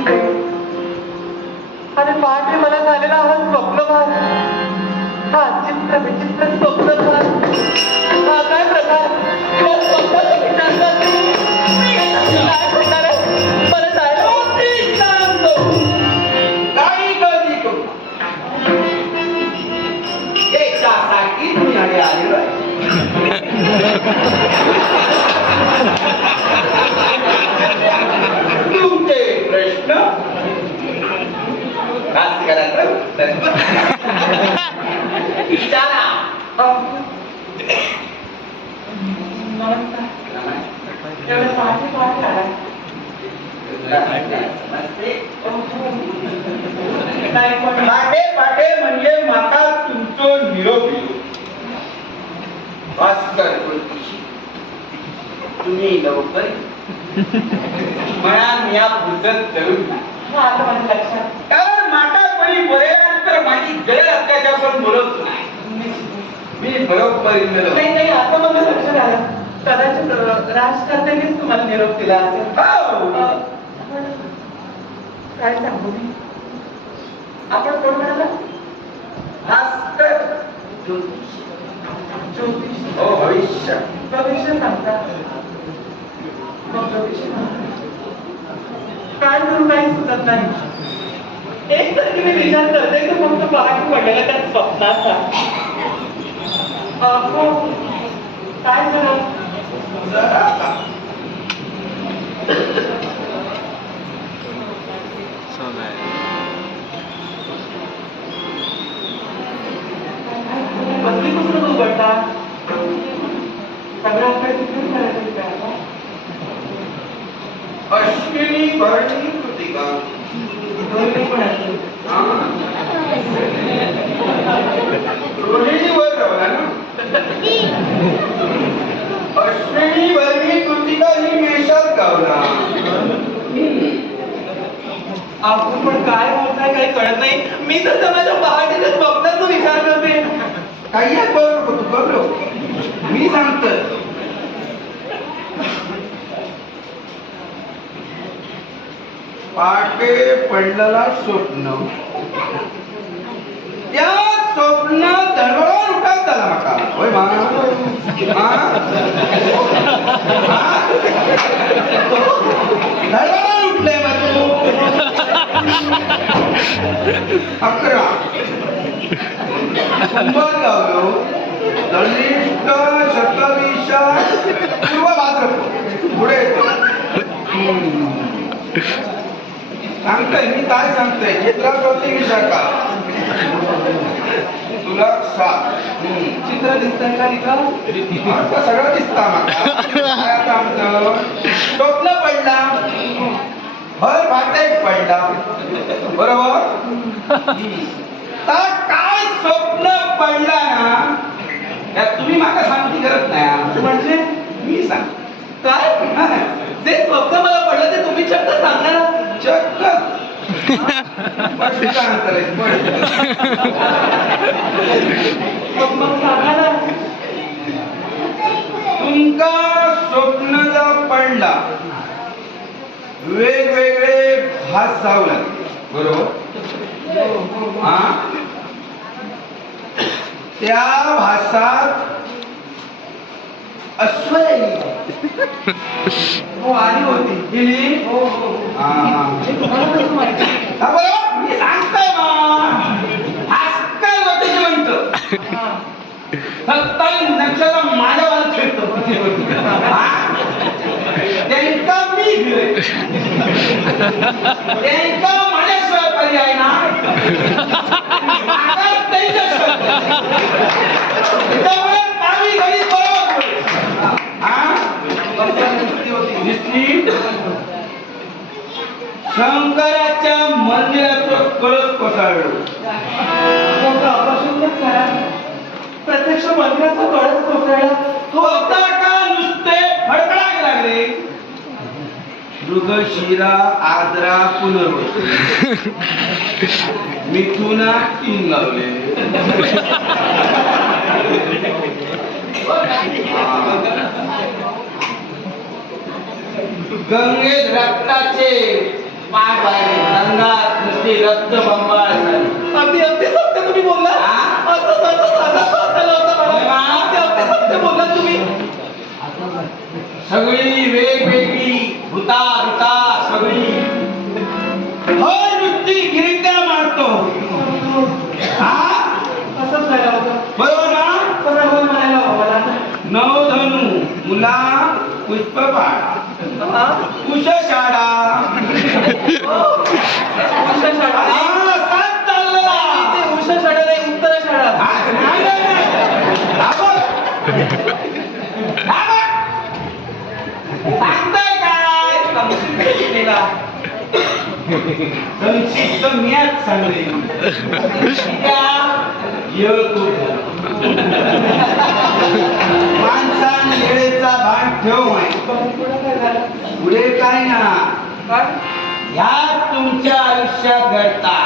असते आणि पहाटे मला झालेला हा स्वप्नभार हा अत्यंत विचित्र पाटे पाटे म्हणजे माका तुमचो निरोप भास्कर. तुम्ही लवकर. म्हणा मी या पुस्तक जरूर. हा लक्षात. बरेनंतर माझी गैर अत्याच्यापासून बोलत नाही. मी बरोबर नाही नाही आता मला लक्षात आलं कदाचित राजकारण्यानेच तुम्हाला निरोप दिला असेल. हो. काय सांगू मी? आपण कोण म्हणाला भास्कर. ज्योतिष. ज्योतिष हो भविष्य. भविष्य सांगता. मग भविष्य. काय करू काही सुचत नाही. एक तर मी विचार करते की फक्त पहाटे पडलेला त्या स्वप्नाचा अहो काय झालं जरा का? चालू आहे कसली पुस्तकं उघडता सगळं आपल्या तिथेच करायचं विचार अश्विनी भरणी कृतिका दोन्ही पण असेल हा. रोहिणी वर रवला ना अश्विनी वर्गी कृतिका ही मेषात गावला. आपण पण काय बोलताय काही कळत नाही. मी तर माझ्या पहाटेच्या स्वप्नाचा विचार करते. काही एक बोलू तू बघलो मी सांगतोय. पाटे पडलेला स्वप्न. त्या स्वप्न दरवळून उठत झाला माका. होय मा? हा? दरवळून उठले मग तू. अकरा. शंभर गावलो दलिष्ट शतविशा पूर्व भाद्रपद पुढे. सांगतोय मी काय सांगतोय? चित्रा प्रति विशाखा? तुला सात चित्र दिसतंय का इथं आता सगळं दिसता आता आमचं? स्वप्न पडला. भर भाटेक पडला. बरोबर? तर काय स्वप्न पडला ना त्यात तुम्ही माका सांगती करत नाही. हा. म्हणजे मी सांग काय? जे स्वप्न मला पडलं ते तुम्ही शब्द सांगणार चक्क तुमका स्वप्न जर पडला वेगवेगळे भास जाऊ लागले. बरोबर? त्या भासात अश्वरी हो आली होती गेली हो हो माहिती मी सांगतोय आजकाल हा. सत्तावीस नक्षत्र माझ्यावर खेळतो? त्यांका मी दिलंय त्यांका माझ्याशिवाय पर्याय नाही शंकराच्या मंदिराचं कळस कोसळलं. प्रत्यक्ष मंदिराचा कळस कोसळला होता का नुसते फडकडायला लागले? मृगशिरा आद्रा मिथुना तीन लावले. गंगेत रक्ताचे पाठ वाहिले गंगात नुसती रक्त बंबाळ झाली अगदी अगदी सत्य तुम्ही बोलला? असं असं होतं मला? अगदी अगदी सत्य बोलला तुम्ही सगळी वेगवेगळी भूता भूता सगळी हर नुसती गिरट्या मारतो हा असंच झालं होतं बरोबर ना होय म्हणायला हवं मला नवधनु मुला पुष्पपाळा? कुशशाळा संक्षिप्त सांगले माणसान वेळेचा भान ठेव काय पुढे काय ना? काय? ह्या तुमच्या आयुष्यात घडता.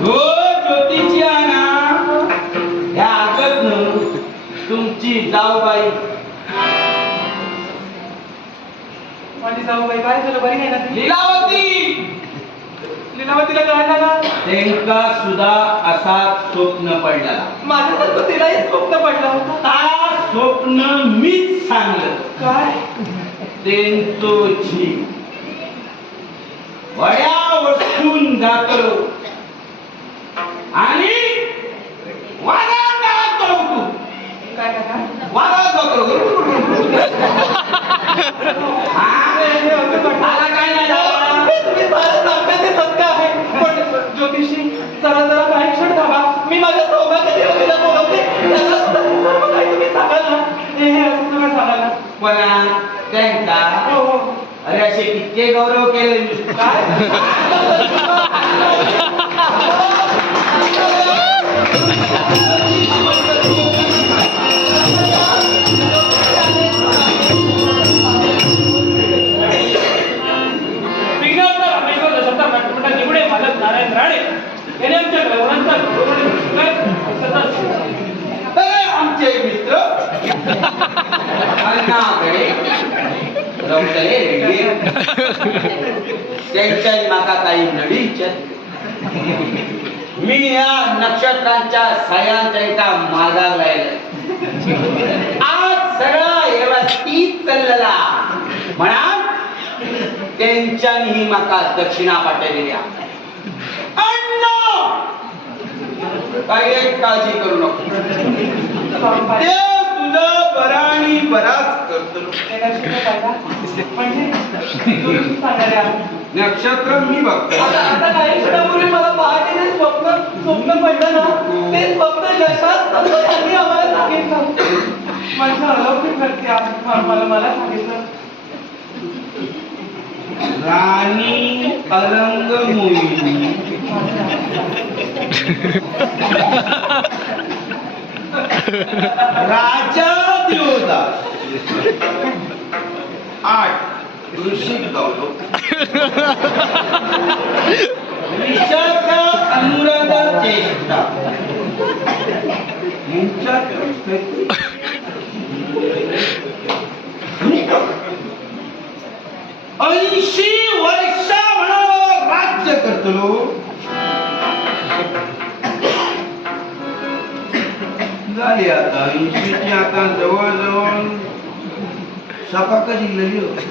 हो ज्योतिषी ना ह्या आगत तुमची जाऊबाई. माझी जाऊबाई काय झालं बरी नाही ना लीलावती! लीलावतीला काय झालं त्यांका सुद्धा असा स्वप्न पडला. माझ्यासारखं तिलाही स्वप्न पडलं होतं. ता स्वप्न मीच सांगलं. काय? तेंचो जी वड्या वस्तून जातो. आणि Thank you. मी या नक्षत्रांच्या सह्यान एका मार्गाला लागले आज सगळा व्यवस्थित चाललेला. म्हणा त्यांच्यानीही माका दक्षिणा पाठवलेल्या काही एक काळजी करू नको. ते तुझं बरा आणि बराच करतो. नक्षत्र मी बघतो. आता आता काही क्षणापूर्वी मला पहाटे जे स्वप्न स्वप्न पडलं ना ते स्वप्न नव्हतं त्यांनी आम्हाला सांगितलं. माझं अलौकिक मला मला सांगितलं. राणी अलंग मोहिनी राजा देवदास. आठ. ऋषिक गौरव विशाखा अनुराधा चेष्टा ऐंशी वर्ष म्हणावं राज्य करतलो झाली आता ऐंशीची आता जवळजवळ सपाक जिल्ह्याची होती.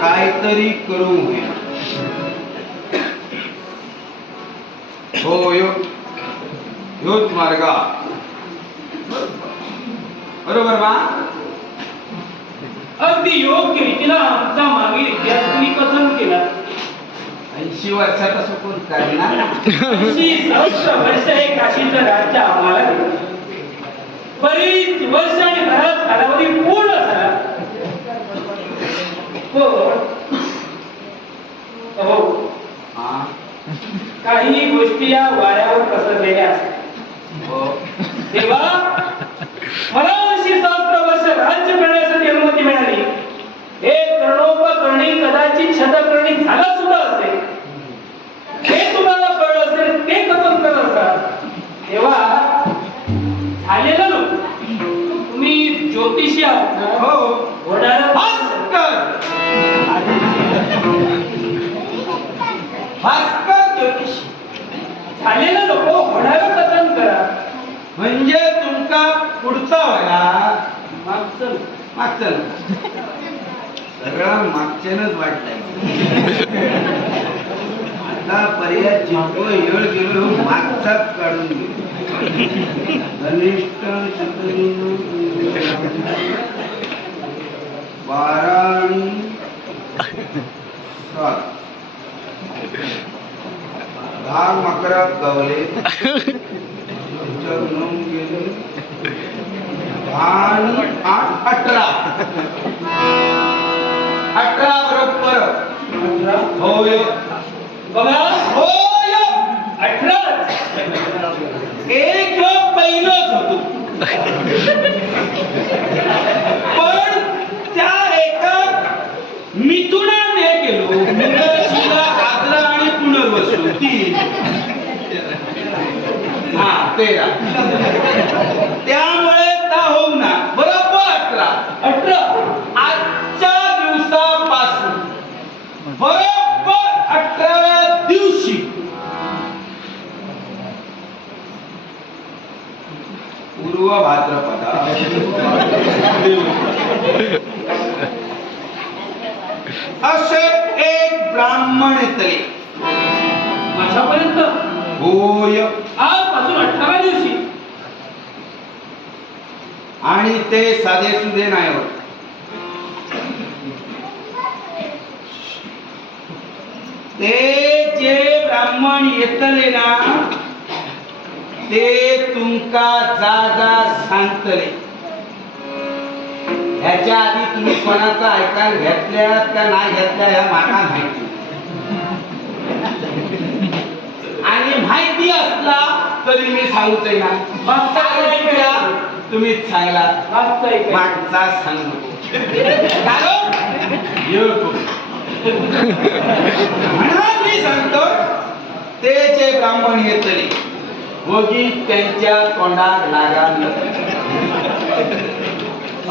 काहीतरी करू हो यो ह्योच मार्गा. बरोबर बा? अगदी योग्य रीतीला आमचा मागील इतिहास तुम्ही कथन केला. ऐंशी वर्षापासून कोण करणार? ऐंशी वर्ष हे काशीचं राज्य आम्हाला. बरीच वर्ष आणि बराच कालावधी पूर्ण झाला. हो. काही गोष्टी या वाऱ्यावर पसरलेल्या असतात. हो. तेव्हा हो भास्कर भास्कर ज्योतिषी. झालेलं होणारं कथन करा. म्हणजे तुमका पुढचा वया मागचं मागचं सरळ मागच्यानच वाटलंय. आता पर्याय जिंको येळ गेलो मागचाच काढून घेऊ. घनिष्ठ बारा आणि सात दहा मकरा गावले. नऊ गेले दहा आणि आठ अठरा. अठरा बरोबर होय बघा. होय अठरा एक पहिलंच होतो पण त्या एका मिथुनाने गेलो मिथुनाशिला आद्रा आणि पुनर्वसू तीन हा तेरा. त्यामुळे होऊ ना बरोबर? अठरा. अठरा. आजच्या दिवसापासून. बरोबर? अठराव्या दिवशी. पूर्व भाद्रपदा. असे एक ब्राह्मण येतले. माझ्यापर्यंत होय आजपासून अठराव्या दिवशी आणि ते साधे सुधे नाही होत. ते जे ब्राह्मण येतले ना ते तुमका जा जा सांगतले. ह्याच्या आधी तुम्ही कोणाचा ऐकायला घेतल्यात का नाही घेतल्या ह्या माका माहिती. आणि माहिती असला तरी मी सांगूच ना. फक्त तुम्हीच सांगला मागचा एक मागचा सांग नको. कारण येतो. म्हणून मी सांगतो ते जे ब्राह्मण येतले वगी त्यांच्या तोंडात लागा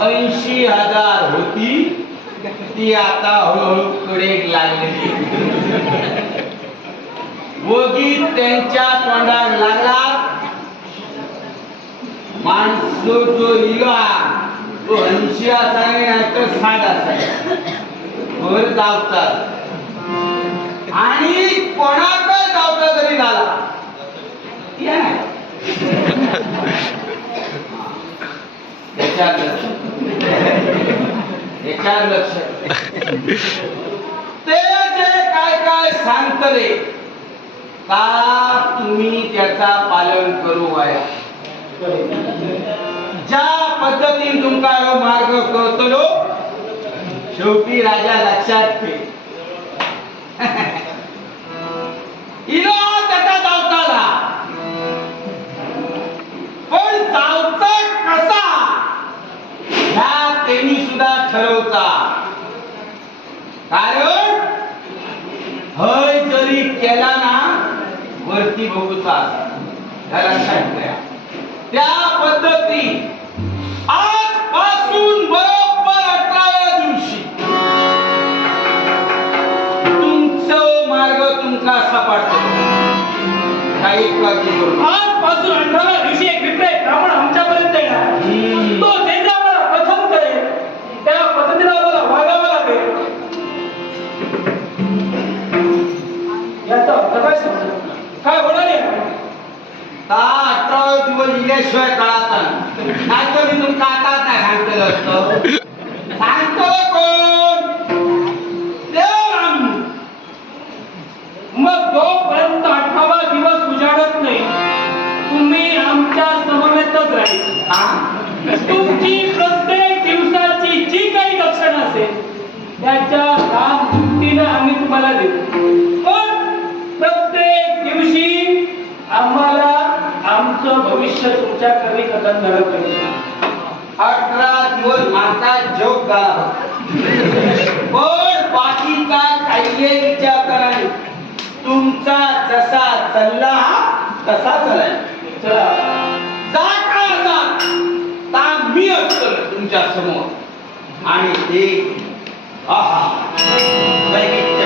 ऐंशी हजार होती ती आता हळूहळू कडेक लागलेली वगी त्यांच्या तोंडात लागला माणसो जो इला तो ऐंशी असावी नाही तर साठ असावी वर जावतात आणि कोणाचा जावता जरी झाला याच्यात लक्ष याच्यात लक्ष ते जे काय काय सांगतले? का तुम्ही त्याचा पालन करू वया? ज्या पद्धतीने तुमका मार्ग कळतलो शेवटी राजा लक्षात ठेव. इलो त्याचा जावताला. पण जावचा कसा? ह्या त्यांनी सुद्धा ठरवता. कारण हय जरी केला ना वरती बघूचा. ह्या लक्षात ठेवा. त्या पद्धती आजपासून बरोबर अठराव्या दिवशी. तुमचं मार्ग तुमका सापडतो काही काळजी करू नका. आजपासून अठराव्या दिवशी एक ब्राह्मण आमच्यापर्यंत येणार. तो जे जे आम्हाला कथन करेल. त्या पद्धतीने आम्हाला वागावं लागेल. याचा अर्थ काय समजेल? काय होणार आहे ता अठरावा दिवस इल्याशिवाय कळाता नाही तर मी तुमका काही विचार करा तुमचा जसा चालला तसा चालाय. चला. जा का मी असतो तुमच्यासमोर. आणि ते आहा.